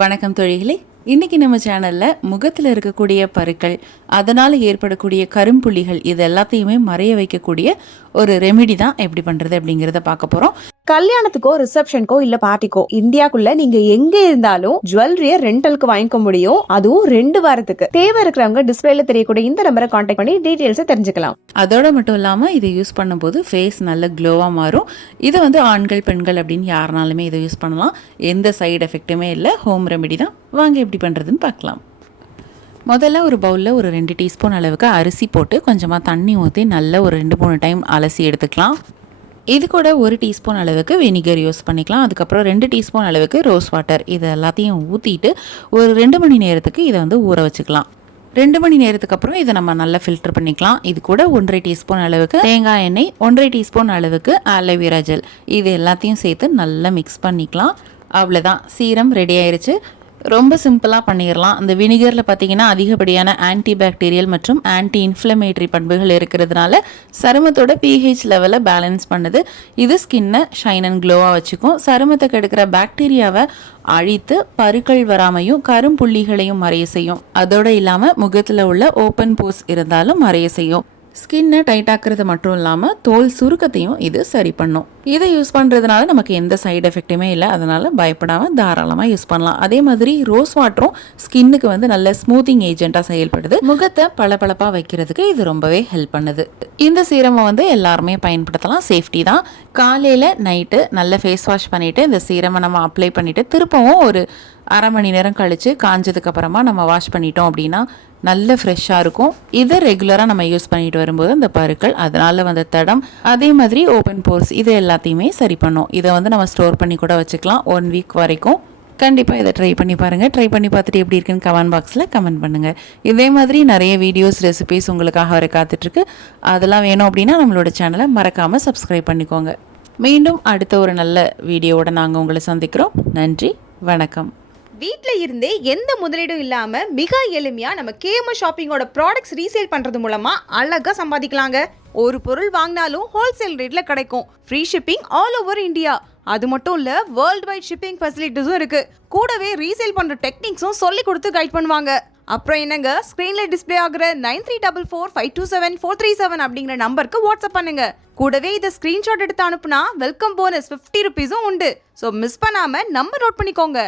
வணக்கம் தோழிகளே. இன்றைக்கி நம்ம சேனலில் முகத்தில் இருக்கக்கூடிய பருக்கள், அதனால் ஏற்படக்கூடிய கரும்புள்ளிகள் இது எல்லாத்தையுமே மறைய வைக்கக்கூடிய ஒரு ரெமெடி தான் எப்படி பண்ணுறது அப்படிங்கிறத பார்க்க போகிறோம். கல்யாணத்துக்கோ ரிசப்ஷனுக்கோ இல்ல பார்ட்டிக்கோ இந்தியாக்குள்ள நீங்க எங்க இருந்தாலும் ஜுவல்லரிய ரெண்டலுக்கு வாங்கிக்க முடியும். அதுவும் 2 வாரத்துக்கு. தேவை இருக்கிறவங்க டிஸ்பிளேல தெரியக்கூடிய இந்த நம்பரை கான்டாக்ட் பண்ணி டீடைல்ஸை தெரிஞ்சுக்கலாம். அதோட மட்டும் இல்லாமல் இதை யூஸ் பண்ணும்போது ஃபேஸ் நல்ல க்ளோவாக மாறும். இதை ஆண்கள் பெண்கள் அப்படின்னு யாருனாலுமே இதை யூஸ் பண்ணலாம். எந்த சைடு எஃபெக்ட்டுமே இல்லை. ஹோம் ரெமெடி தான். வாங்க எப்படி பண்ணுறதுன்னு பார்க்கலாம். முதல்ல ஒரு பவுலில் ஒரு 2 டீஸ்பூன் அளவுக்கு அரிசி போட்டு கொஞ்சமாக தண்ணி ஊற்றி நல்லா ஒரு 2-3 டைம் அலசி எடுத்துக்கலாம். இது கூட 1 டீஸ்பூன் அளவுக்கு வினிகர் யூஸ் பண்ணிக்கலாம். அதுக்கப்புறம் 2 டீஸ்பூன் அளவுக்கு ரோஸ் வாட்டர் இது எல்லாத்தையும் ஊற்றிட்டு ஒரு 2 மணி நேரத்துக்கு இதை ஊற வச்சுக்கலாம். 2 மணி நேரத்துக்கு அப்புறம் இதை நம்ம நல்லா ஃபில்டர் பண்ணிக்கலாம். இது கூட 1.5 டீஸ்பூன் அளவுக்கு தேங்காய் எண்ணெய், 1.5 டீஸ்பூன் அளவுக்கு ஆலோவேரா ஜெல் இது எல்லாத்தையும் சேர்த்து நல்லா மிக்ஸ் பண்ணிக்கலாம். அவ்வளோதான், சீரம் ரெடி ஆயிடுச்சு. ரொம்ப சிம்பிளாக பண்ணிடலாம். அந்த வினிகரில் பார்த்திங்கன்னா அதிகப்படியான ஆன்டிபாக்டீரியல் மற்றும் ஆன்டி இன்ஃப்ளமேட்டரி பண்புகள் இருக்கிறதுனால சருமத்தோட pH லெவலை பேலன்ஸ் பண்ணுது. இது ஸ்கின்னை ஷைன் அண்ட் க்ளோவாக வச்சுக்கும். சருமத்தை கெடுக்கிற பாக்டீரியாவை அழித்து பருக்கள் வராமையும் கரும்புள்ளிகளையும் மறைய செய்யும். அதோடு இல்லாமல் முகத்தில் உள்ள ஓப்பன் போர்ஸ் இருந்தாலும் மறைய செய்யும். ஸ்கின்னை டைட் ஆக்குறது மட்டும் இல்லாமல் தோல் சுருக்கத்தையும் இது சரி பண்ணும். இதை யூஸ் பண்ணுறதுனால நமக்கு எந்த சைடு எஃபெக்ட்டுமே இல்லை. அதனால் பயப்படாமல் தாராளமாக யூஸ் பண்ணலாம். அதே மாதிரி ரோஸ் வாட்டரும் ஸ்கின்னுக்கு நல்ல ஸ்மூத்திங் ஏஜென்ட்டாக செயல்படுது. முகத்தை பளபளப்பாக வைக்கிறதுக்கு இது ரொம்பவே ஹெல்ப் பண்ணுது. இந்த சீரமை எல்லாருமே பயன்படுத்தலாம். சேஃப்டி தான். காலையில் நைட்டு நல்ல ஃபேஸ் வாஷ் பண்ணிவிட்டு இந்த சீரமை நம்ம அப்ளை பண்ணிவிட்டு திருப்பவும் ஒரு அரை மணி நேரம் கழித்து காஞ்சதுக்கு அப்புறமா நம்ம வாஷ் பண்ணிட்டோம் அப்படின்னா நல்ல ஃப்ரெஷ்ஷாக இருக்கும். இதை ரெகுலராக நம்ம யூஸ் பண்ணிட்டு வரும்போது அந்த பருக்கள், அதனால் வந்த தடம், அதே மாதிரி ஓப்பன் போர்ஸ் இது எல்லாத்தையுமே சரி பண்ணும். இதை நம்ம ஸ்டோர் பண்ணி கூட வச்சுக்கலாம் 1 வீக் வரைக்கும். கண்டிப்பாக இதை ட்ரை பண்ணி பாருங்கள். ட்ரை பண்ணி பார்த்துட்டு எப்படி இருக்குன்னு கமெண்ட் பாக்ஸில் கமெண்ட் பண்ணுங்கள். இதே மாதிரி நிறைய வீடியோஸ், ரெசிபிஸ் உங்களுக்காக வர காத்துட்ருக்கு. அதெல்லாம் வேணும் அப்படின்னா நம்மளோட சேனலை மறக்காமல் சப்ஸ்கிரைப் பண்ணிக்கோங்க. மீண்டும் அடுத்த ஒரு நல்ல வீடியோவோட நாங்கள் உங்களை சந்திக்கிறோம். நன்றி, வணக்கம். வீட்டில் இருந்தே எந்த முதலீடும் இல்லாமல் மிக எளிமையாக நம்ம KMS ஷாப்பிங்கோட ப்ராடக்ட்ஸ் ரீசேல் பண்ணுறது மூலமாக அழகாக சம்பாதிக்கலாங்க. ஒரு பொருள் வாங்கினாலும் ஹோல்சேல் ரேட்டில் கிடைக்கும். Free shipping all over India. அது மட்டும் இல்லை, வேர்ல்டு வைட் ஷிப்பிங் ஃபெசிலிட்டிஸும் இருக்குது. கூடவே ரீசேல் பண்ணுற டெக்னிக்ஸும் சொல்லி கொடுத்து கைட் பண்ணுவாங்க. அப்புறம் என்னங்க, ஸ்க்ரீனில் டிஸ்பிளே ஆகிற 9344527437 அப்படிங்கிற நம்பருக்கு வாட்ஸ்அப் பண்ணுங்க. கூடவே இதை ஸ்க்ரீன்ஷாட் எடுத்து அனுப்புனா வெல்கம் போனஸ் 50 ரூபீஸும் உண்டு. ஸோ மிஸ் பண்ணாமல் நம்பர் நோட் பண்ணிக்கோங்க.